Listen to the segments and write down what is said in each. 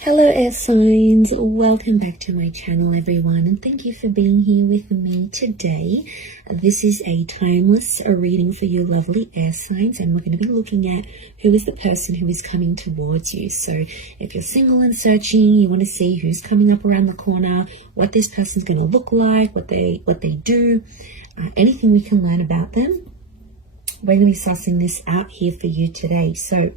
Hello air signs, welcome back to my channel everyone, and thank you for being here with me today. This is a timeless reading for you lovely air signs, and we're going to be looking at who is the person who is coming towards you. So if you're single and searching, you want to see who's coming up around the corner, what this person's going to look like, what they do, anything we can learn about them. We're going to be sussing this out here for you today. So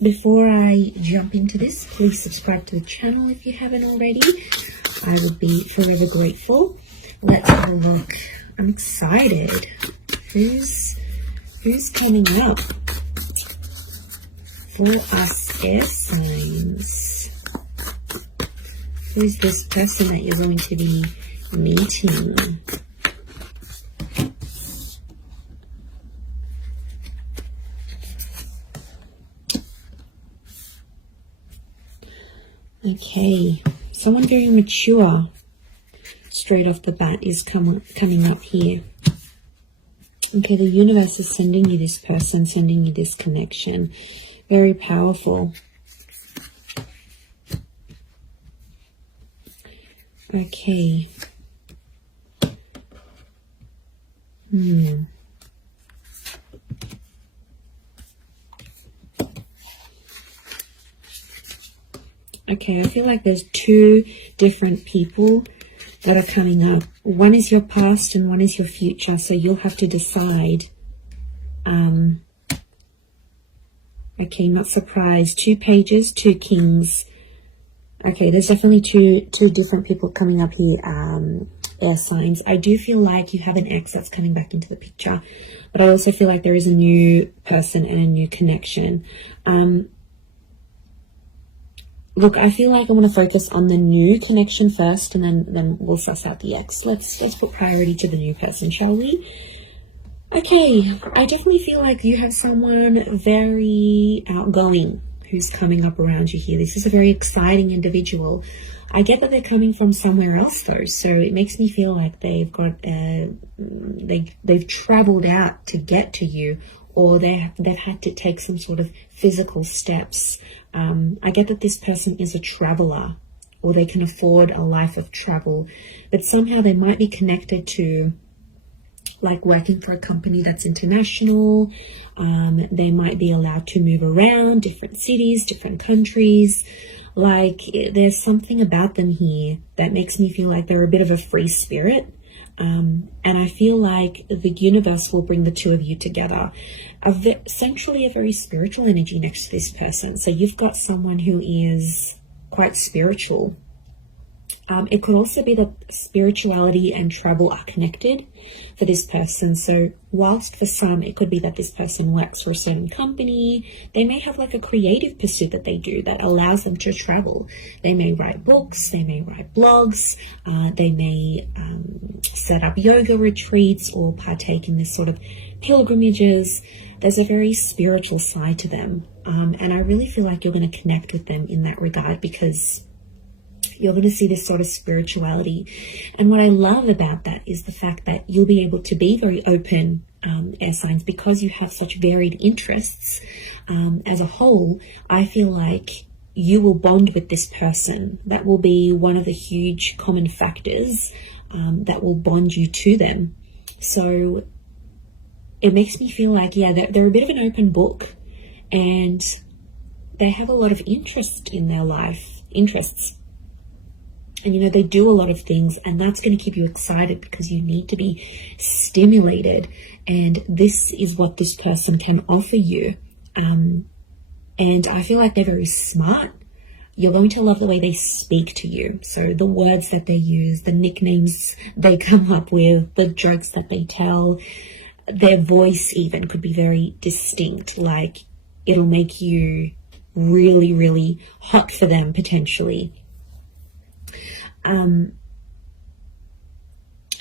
before I jump into this, please subscribe to the channel if you haven't already. I would be forever grateful. Let's have a look. I'm excited. Who's coming up for us air signs? Who's this person that you're going to be meeting? Okay, someone very mature straight off the bat is coming up here. Okay, the universe is sending you this person, sending you this connection. Very powerful. Okay. Okay, I feel like there's two different people that are coming up. One is your past and one is your future. So you'll have to decide. Okay, not surprised. 2 pages, 2 kings. Okay, there's definitely two different people coming up here, air signs. I do feel like you have an ex that's coming back into the picture. But I also feel like there is a new person and a new connection. Look, I feel like I want to focus on the new connection first, and then we'll suss out the ex. Let's put priority to the new person, shall we? Okay, I definitely feel like you have someone very outgoing who's coming up around you here. This is a very exciting individual. I get that they're coming from somewhere else though, so it makes me feel like they've got they've traveled out to get to you, or they've had to take some sort of physical steps. I get that this person is a traveler, or they can afford a life of travel, but somehow they might be connected to like working for a company that's international. They might be allowed to move around different cities, different countries. Like there's something about them here that makes me feel like they're a bit of a free spirit. And I feel like the universe will bring the two of you together. Centrally, a very spiritual energy next to this person. So you've got someone who is quite spiritual. It could also be that spirituality and travel are connected for this person. So whilst for some, it could be that this person works for a certain company, they may have like a creative pursuit that they do that allows them to travel. They may write books, they may write blogs, they may set up yoga retreats or partake in this sort of pilgrimages. There's a very spiritual side to them. And I really feel like you're going to connect with them in that regard, because you're going to see this sort of spirituality. And what I love about that is the fact that you'll be able to be very open, air signs, because you have such varied interests. As a whole, I feel like you will bond with this person. That will be one of the huge common factors that will bond you to them. So it makes me feel like, yeah, they're a bit of an open book, and they have a lot of interest in their life, interests. And, you know, they do a lot of things, and that's going to keep you excited because you need to be stimulated. And this is what this person can offer you. And I feel like they're very smart. You're going to love the way they speak to you. So the words that they use, the nicknames they come up with, the jokes that they tell, their voice even could be very distinct. Like it'll make you really, really hot for them potentially.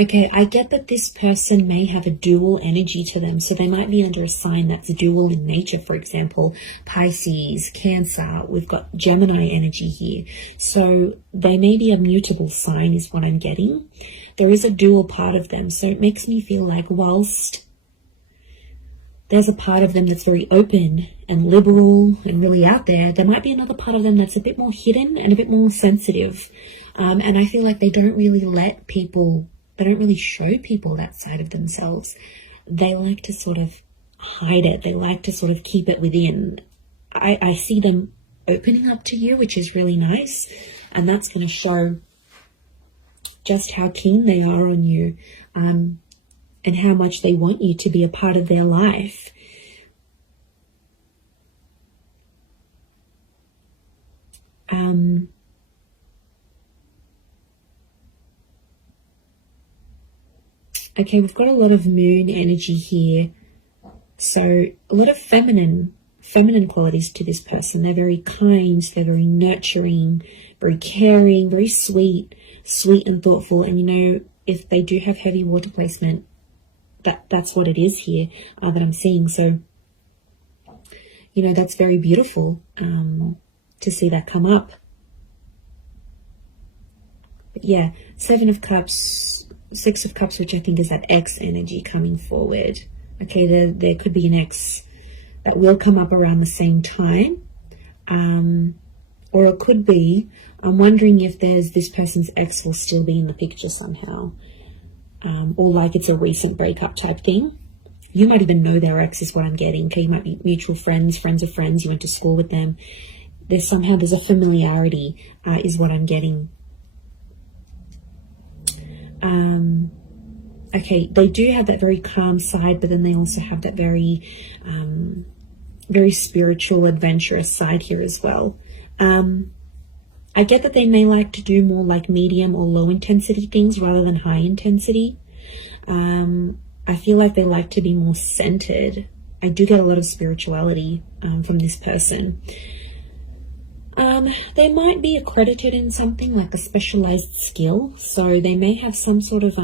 Okay, I get that this person may have a dual energy to them. So they might be under a sign that's dual in nature. For example, Pisces, Cancer, we've got Gemini energy here. So they may be a mutable sign is what I'm getting. There is a dual part of them. So it makes me feel like whilst there's a part of them that's very open and liberal and really out there. There might be another part of them that's a bit more hidden and a bit more sensitive. And I feel like they don't really show people that side of themselves. They like to sort of hide it. They like to sort of keep it within. I see them opening up to you, which is really nice. And that's going to show just how keen they are on you, and how much they want you to be a part of their life. Okay, we've got a lot of moon energy here. So a lot of feminine qualities to this person. They're very kind, they're very nurturing, very caring, very sweet and thoughtful. And you know, if they do have heavy water placement, that's what it is here that I'm seeing. So, you know, that's very beautiful to see that come up. But yeah, 7 of Cups, 6 of Cups, which I think is that X energy coming forward. Okay, there could be an X that will come up around the same time. Or it could be, I'm wondering if this person's ex will still be in the picture somehow. Or like it's a recent breakup type thing. You might even know their ex is what I'm getting. Okay, you might be mutual friends of friends, you went to school with them. There's a familiarity is what I'm getting. Okay, they do have that very calm side, but then they also have that very spiritual, adventurous side here as well. I get that they may like to do more like medium or low intensity things rather than high intensity. I feel like they like to be more centered. I do get a lot of spirituality from this person. They might be accredited in something like a specialized skill. So they may have some sort of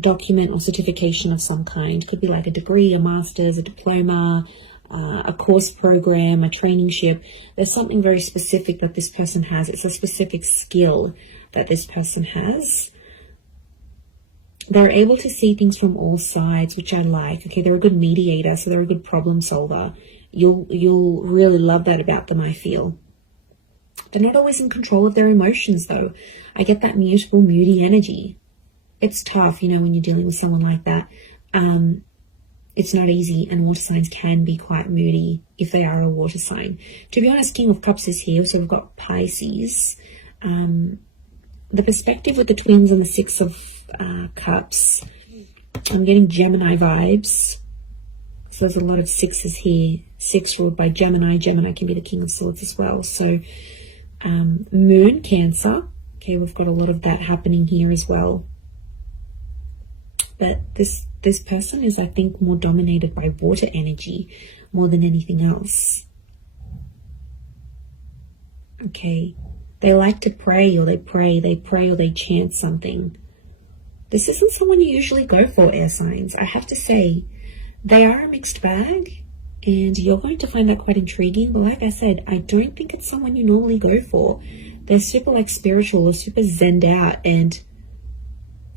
document or certification of some kind. Could be like a degree, a master's, a diploma, a course program, a traineeship. There's something very specific that this person has. It's a specific skill that this person has. They're able to see things from all sides, which I like. Okay, they're a good mediator, so they're a good problem solver. You'll really love that about them, I feel. They're not always in control of their emotions, though. I get that mutable, moody energy. It's tough, you know, when you're dealing with someone like that. It's not easy, and water signs can be quite moody if they are a water sign. To be honest, King of Cups is here, so we've got Pisces. The perspective with the twins and the 6 of Cups, I'm getting Gemini vibes. So there's a lot of 6s here. 6 ruled by Gemini. Gemini can be the King of Swords as well. So Moon, Cancer. Okay, we've got a lot of that happening here as well. But this person is, I think, more dominated by water energy more than anything else. Okay. They like to pray, or they pray, or they chant something. This isn't someone you usually go for, air signs. I have to say, they are a mixed bag, and you're going to find that quite intriguing. But like I said, I don't think it's someone you normally go for. They're super like spiritual or super zenned out, and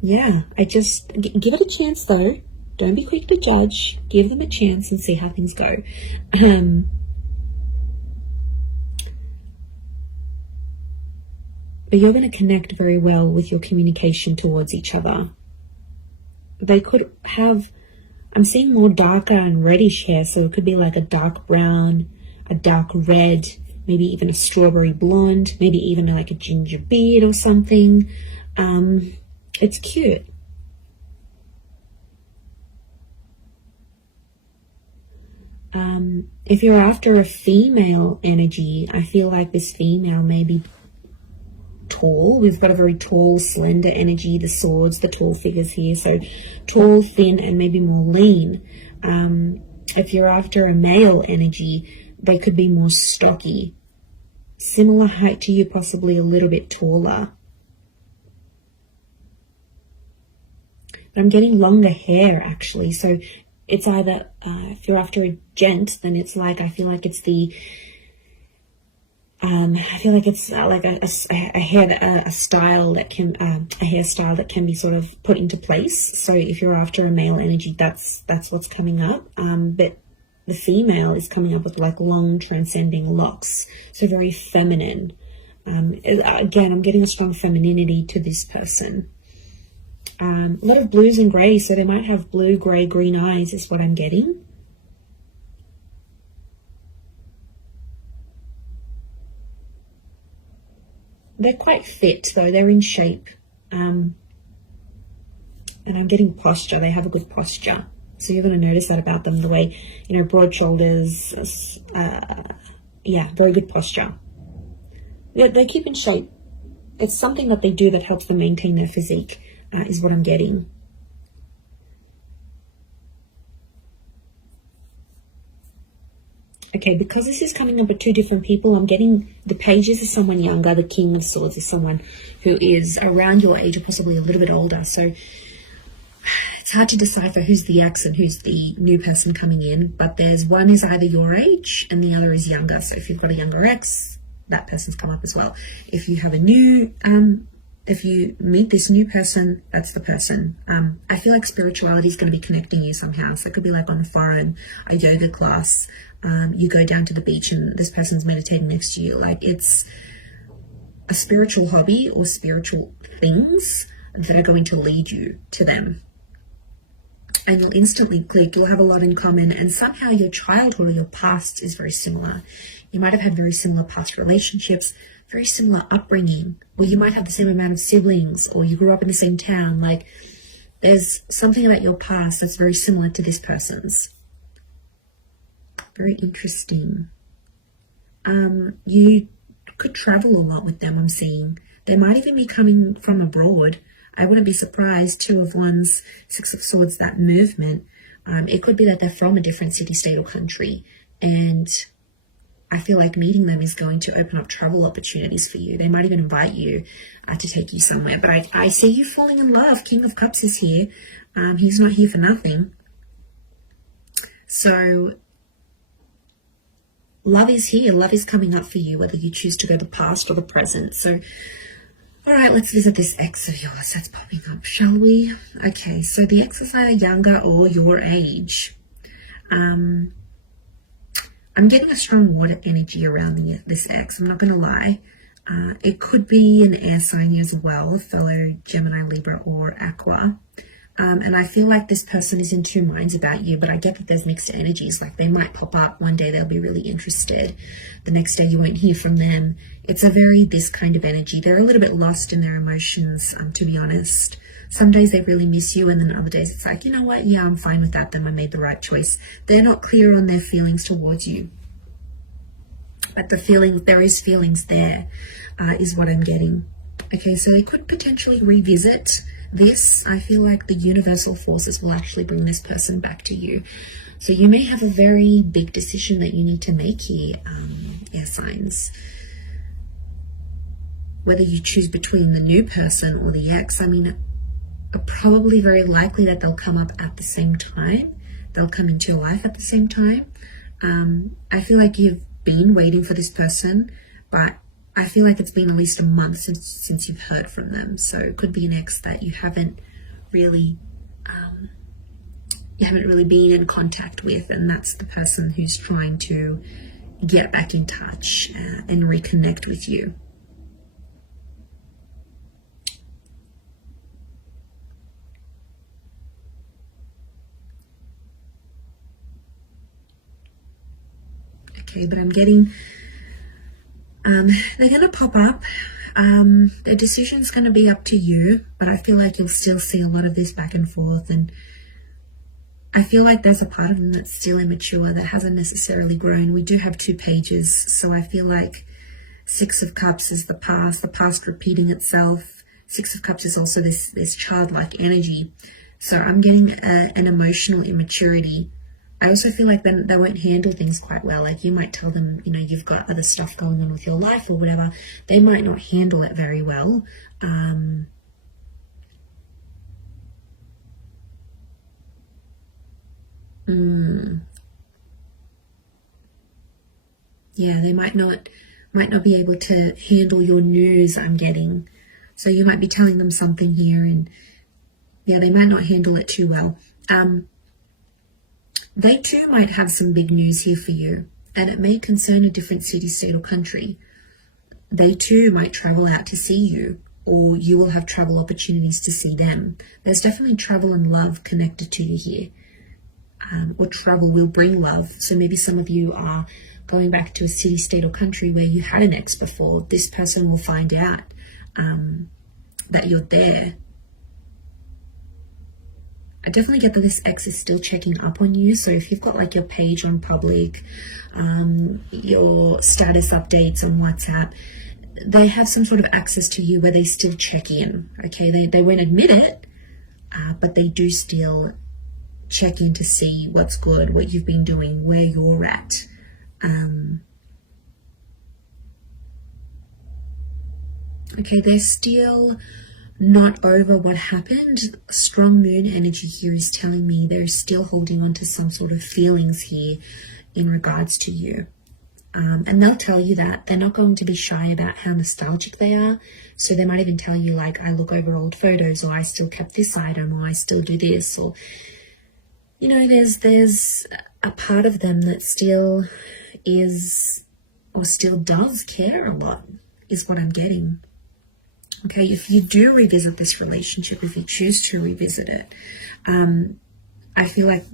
yeah, I just give it a chance though. Don't be quick to judge. Give them a chance and see how things go. But you're going to connect very well with your communication towards each other. They could have, I'm seeing more darker and reddish hair, so it could be like a dark brown, a dark red, maybe even a strawberry blonde, maybe even like a ginger beard or something. It's cute. If you're after a female energy, I feel like this female may be tall. We've got a very tall, slender energy, the swords, the tall figures here. So tall, thin, and maybe more lean. If you're after a male energy, they could be more stocky. Similar height to you, possibly a little bit taller. But I'm getting longer hair, actually. So it's either, if you're after a gent, then it's like, I feel like it's the I feel like it's like a style that can a hairstyle that can be sort of put into place. So if you're after a male energy, that's what's coming up. But the female is coming up with like long transcending locks, so very feminine. Again, I'm getting a strong femininity to this person. A lot of blues and greys, so they might have blue, grey, green eyes is what I'm getting. They're quite fit though, they're in shape. And I'm getting posture, they have a good posture. So you're going to notice that about them, the way, you know, broad shoulders, yeah, very good posture. They keep in shape. It's something that they do that helps them maintain their physique, is what I'm getting. Okay, because this is coming up at two different people, I'm getting the pages is someone younger, the King of Swords is someone who is around your age or possibly a little bit older. So it's hard to decipher who's the ex and who's the new person coming in, but there's one is either your age and the other is younger. So if you've got a younger ex, that person's come up as well. If you have a new, if you meet this new person, that's the person. I feel like spirituality is going to be connecting you somehow. So it could be like on a forum, a yoga class, you go down to the beach and this person's meditating next to you. Like it's a spiritual hobby or spiritual things that are going to lead you to them. And you'll instantly click, you'll have a lot in common, and somehow your childhood or your past is very similar. You might have had very similar past relationships, very similar upbringing, or you might have the same amount of siblings, or you grew up in the same town. Like there's something about your past that's very similar to this person's. Very interesting. You could travel a lot with them, I'm seeing. They might even be coming from abroad. I wouldn't be surprised. Two of Wands, Six of Swords, that movement. It could be that they're from a different city, state, or country. And I feel like meeting them is going to open up travel opportunities for you. They might even invite you to take you somewhere. But I see you falling in love. King of Cups is here. He's not here for nothing. So love is here. Love is coming up for you, whether you choose to go the past or the present. So, all right, let's visit this ex of yours that's popping up, shall we? Okay, so the ex is either younger or your age. I'm getting a strong water energy around this ex. I'm not going to lie. It could be an air sign as well, a fellow Gemini, Libra, or Aqua. And I feel like this person is in two minds about you, but I get that there's mixed energies. Like they might pop up one day, they'll be really interested. The next day you won't hear from them. It's a very this kind of energy. They're a little bit lost in their emotions, to be honest. Some days they really miss you, and then other days it's like, you know what, yeah, I'm fine with that, then I made the right choice. They're not clear on their feelings towards you. But the feeling, there is feelings there, is what I'm getting. Okay, so they could potentially revisit this. I feel like the universal forces will actually bring this person back to you. So you may have a very big decision that you need to make here, air signs. Whether you choose between the new person or the ex, I mean, probably very likely that they'll come up at the same time. They'll come into your life at the same time. I feel like you've been waiting for this person, but I feel like it's been at least a month since you've heard from them. So it could be an ex that you haven't really been in contact with, and that's the person who's trying to get back in touch and reconnect with you. Okay, but I'm getting they're going to pop up. The decision's going to be up to you, but I feel like you'll still see a lot of this back and forth, and I feel like there's a part of them that's still immature, that hasn't necessarily grown. We do have two pages, so I feel like Six of Cups is the past repeating itself. Six of Cups is also this childlike energy. So I'm getting an emotional immaturity. I also feel like then they won't handle things quite well. Like you might tell them, you know, you've got other stuff going on with your life or whatever. They might not handle it very well. Yeah, they might not might not be able to handle your news, I'm getting. So you might be telling them something here, and yeah, they might not handle it too well. They too might have some big news here for you, and it may concern a different city, state, or country. They too might travel out to see you, or you will have travel opportunities to see them. There's definitely travel and love connected to you here, or travel will bring love. So maybe some of you are going back to a city, state, or country where you had an ex before. This person will find out that you're there. I definitely get that this ex is still checking up on you. So if you've got like your page on public, your status updates on WhatsApp, they have some sort of access to you where they still check in. Okay, they won't admit it, but they do still check in to see what's good, what you've been doing, where you're at. Okay, they're still not over what happened. Strong moon energy here is telling me they're still holding on to some sort of feelings here in regards to you. And they'll tell you that. They're not going to be shy about how nostalgic they are. So they might even tell you like, I look over old photos, or I still kept this item, or I still do this, or, you know, there's a part of them that still is, or still does care a lot, is what I'm getting. Okay, if you do revisit this relationship, if you choose to revisit it, I feel like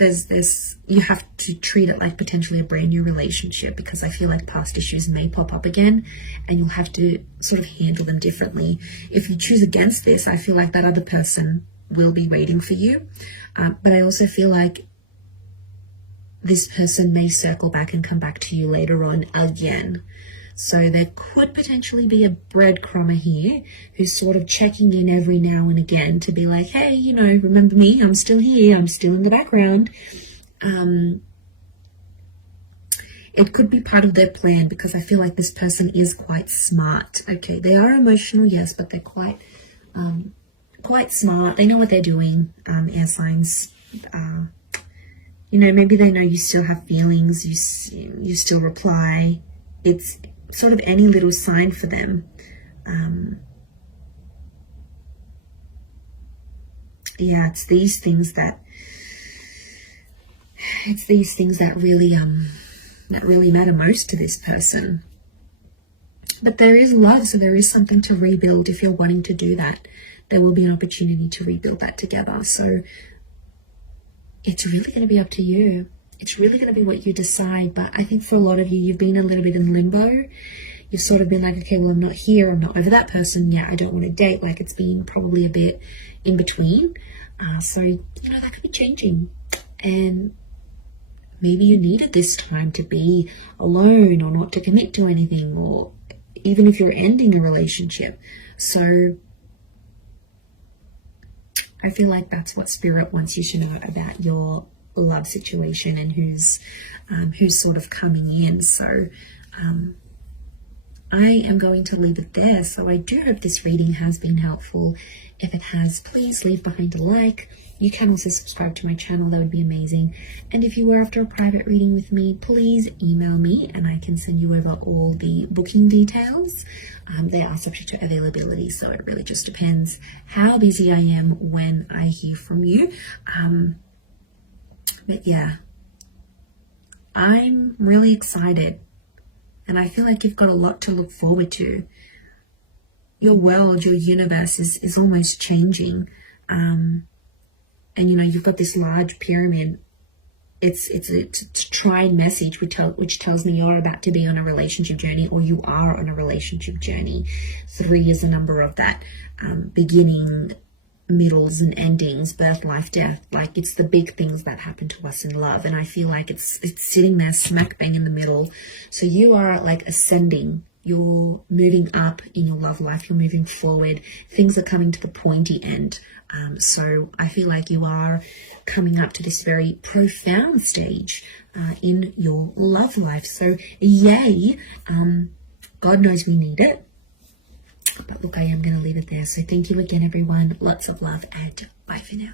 you have to treat it like potentially a brand new relationship, because I feel like past issues may pop up again and you'll have to sort of handle them differently. If you choose against this, I feel like that other person will be waiting for you. But I also feel like this person may circle back and come back to you later on again. So there could potentially be a breadcrumber here who's sort of checking in every now and again to be like, hey, you know, remember me? I'm still here. I'm still in the background. It could be part of their plan, because I feel like this person is quite smart. Okay, they are emotional, yes, but they're quite smart. They know what they're doing. Air signs, you know, maybe they know you still have feelings. You still reply. It's sort of any little sign for them. Yeah, it's these things that really matter most to this person. But there is love, so there is something to rebuild. If you're wanting to do that, there will be an opportunity to rebuild that together. So it's really going to be up to you. It's really going to be what you decide. But I think for a lot of you, you've been a little bit in limbo. You've sort of been like, okay, well, I'm not here. I'm not over that person. Yeah, I don't want to date. Like, it's been probably a bit in between. So, you know, that could be changing. And maybe you needed this time to be alone, or not to commit to anything, or even if you're ending a relationship. So I feel like that's what Spirit wants you to know about your love situation and who's sort of coming in. So I am going to leave it there. So I do hope this reading has been helpful. If it has, please leave behind a like. You can also subscribe to my channel. That would be amazing. And if you were after a private reading with me, please email me and I can send you over all the booking details. They are subject to availability, so it really just depends how busy I am when I hear from you. But yeah, I'm really excited, and I feel like you've got a lot to look forward to. Your world, your universe is almost changing. And you know, you've got this large pyramid. It's a tried message which tells me you're about to be on a relationship journey, or you are on a relationship journey. 3 is a number of that. Beginning, middles and endings, birth, life, death. Like, it's the big things that happen to us in love, and I feel like it's sitting there smack bang in the middle. So you are like ascending. You're moving up in your love life. You're moving forward. Things are coming to the pointy end. So I feel like you are coming up to this very profound stage in your love life. So yay. God knows we need it. But look, I am going to leave it there. So thank you again, everyone. Lots of love, and bye for now.